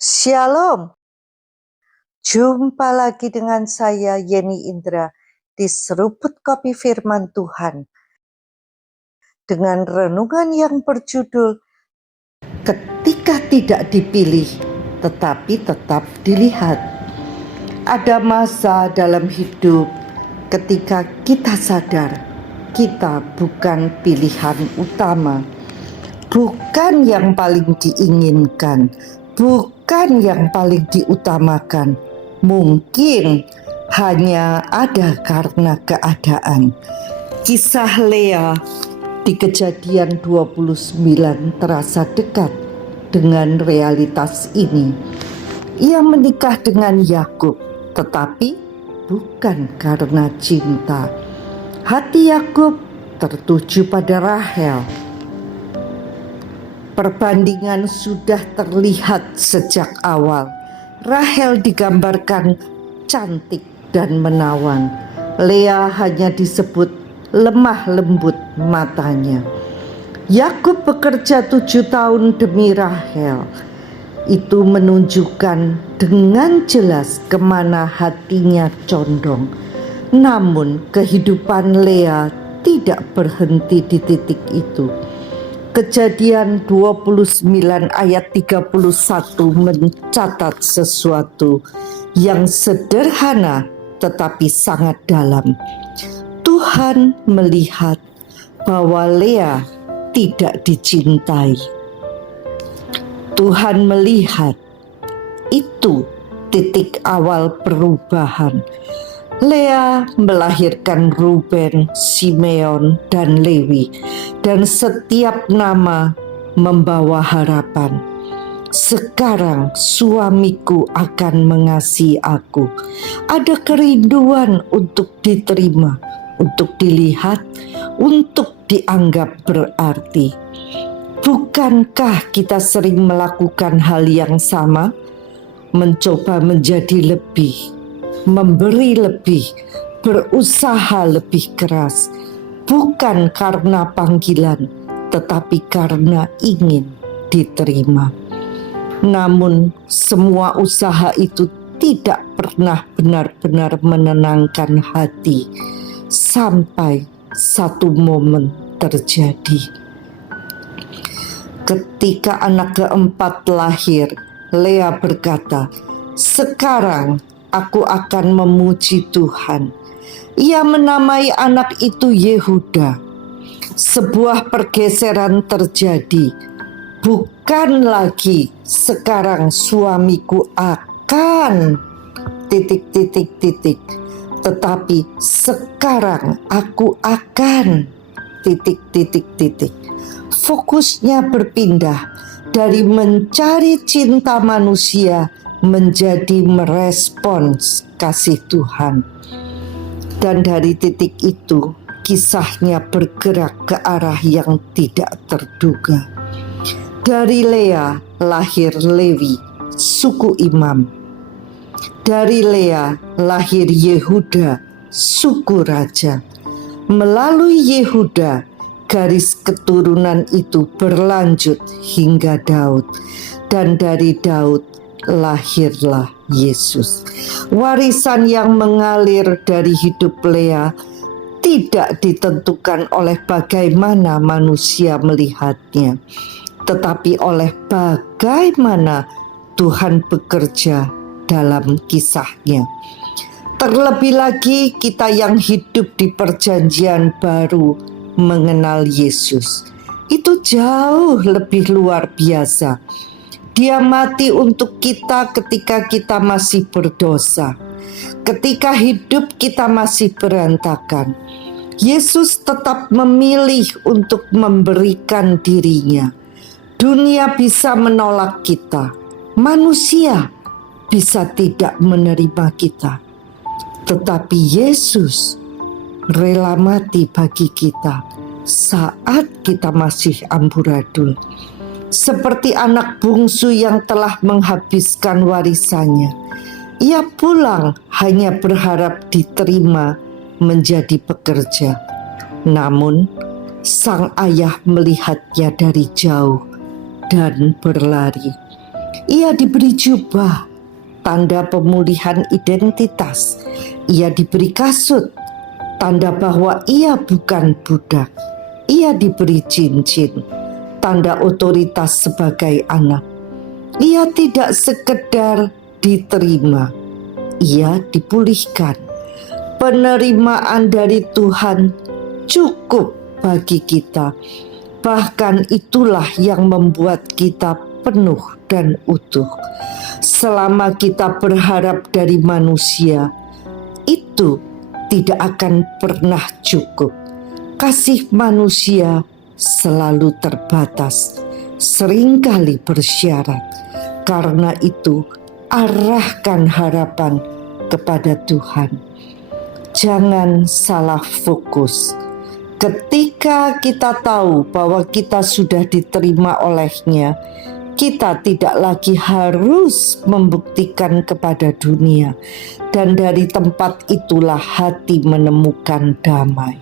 Shalom, jumpa lagi dengan saya Yeni Indra di Seruput Kopi Firman Tuhan dengan renungan yang berjudul Ketika Tidak Dipilih Tetapi Tetap Dilihat. Ada masa dalam hidup ketika kita sadar kita bukan pilihan utama, bukan yang paling diinginkan, bukan yang paling diutamakan. Mungkin hanya ada karena keadaan. Kisah Lea di Kejadian 29 terasa dekat dengan realitas ini. Ia menikah dengan Yakub, tetapi bukan karena cinta. Hati Yakub tertuju pada Rahel. Perbandingan sudah terlihat sejak awal. Rahel digambarkan cantik dan menawan. Lea hanya disebut lemah lembut matanya. Yakub bekerja 7 tahun demi Rahel. Itu menunjukkan dengan jelas kemana hatinya condong. Namun kehidupan Lea tidak berhenti di titik itu. Kejadian 29 ayat 31 mencatat sesuatu yang sederhana tetapi sangat dalam. Tuhan melihat bahwa Lea tidak dicintai. Tuhan melihat itu titik awal perubahan. Lea melahirkan Ruben, Simeon, dan Lewi, dan setiap nama membawa harapan. Sekarang suamiku akan mengasihi aku. Ada kerinduan untuk diterima, untuk dilihat, untuk dianggap berarti. Bukankah kita sering melakukan hal yang sama? Mencoba menjadi lebih, memberi lebih, berusaha lebih keras, bukan karena panggilan, tetapi karena ingin diterima. Namun semua usaha itu tidak pernah benar-benar menenangkan hati sampai satu momen terjadi. Ketika anak keempat lahir, Lea berkata, "Sekarang aku akan memuji Tuhan." Ia menamai anak itu Yehuda. Sebuah pergeseran terjadi. Bukan lagi sekarang suamiku akan ... tetapi sekarang aku akan ... Fokusnya berpindah dari mencari cinta manusia menjadi merespons kasih Tuhan. Dan dari titik itu, kisahnya bergerak ke arah yang tidak terduga. Dari Lea lahir Lewi, suku imam. Dari Lea lahir Yehuda, suku raja. Melalui Yehuda, garis keturunan itu berlanjut hingga Daud. Dan dari Daud lahirlah Yesus. Warisan yang mengalir dari hidup Lea tidak ditentukan oleh bagaimana manusia melihatnya, tetapi oleh bagaimana Tuhan bekerja dalam kisahnya. Terlebih lagi kita yang hidup di perjanjian baru mengenal Yesus. Itu jauh lebih luar biasa. Dia mati untuk kita ketika kita masih berdosa, ketika hidup kita masih berantakan. Yesus tetap memilih untuk memberikan dirinya. Dunia bisa menolak kita, manusia bisa tidak menerima kita, tetapi Yesus rela mati bagi kita saat kita masih amburadul. Seperti anak bungsu yang telah menghabiskan warisannya, ia pulang hanya berharap diterima menjadi pekerja. Namun sang ayah melihatnya dari jauh dan berlari. Ia diberi jubah, tanda pemulihan identitas. Ia diberi kasut, tanda bahwa ia bukan budak. Ia diberi cincin, tanda otoritas sebagai anak. Ia tidak sekedar diterima, ia dipulihkan. Penerimaan dari Tuhan cukup bagi kita. Bahkan itulah yang membuat kita penuh dan utuh. Selama kita berharap dari manusia, itu tidak akan pernah cukup. Kasih manusia selalu terbatas, seringkali bersyarat. Karena itu, arahkan harapan kepada Tuhan. Jangan salah fokus. Ketika kita tahu bahwa kita sudah diterima oleh-Nya, kita tidak lagi harus membuktikan kepada dunia, dan dari tempat itulah hati menemukan damai.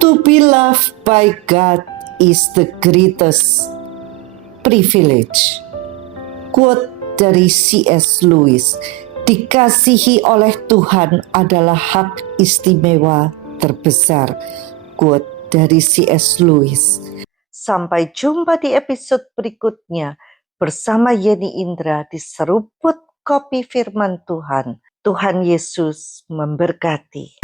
To be loved by God is the greatest privilege. Quote dari C.S. Lewis, dikasihi oleh Tuhan adalah hak istimewa terbesar. Quote dari C.S. Lewis. Sampai jumpa di episode berikutnya bersama Yeni Indra di Seruput Kopi Firman Tuhan. Tuhan Yesus memberkati.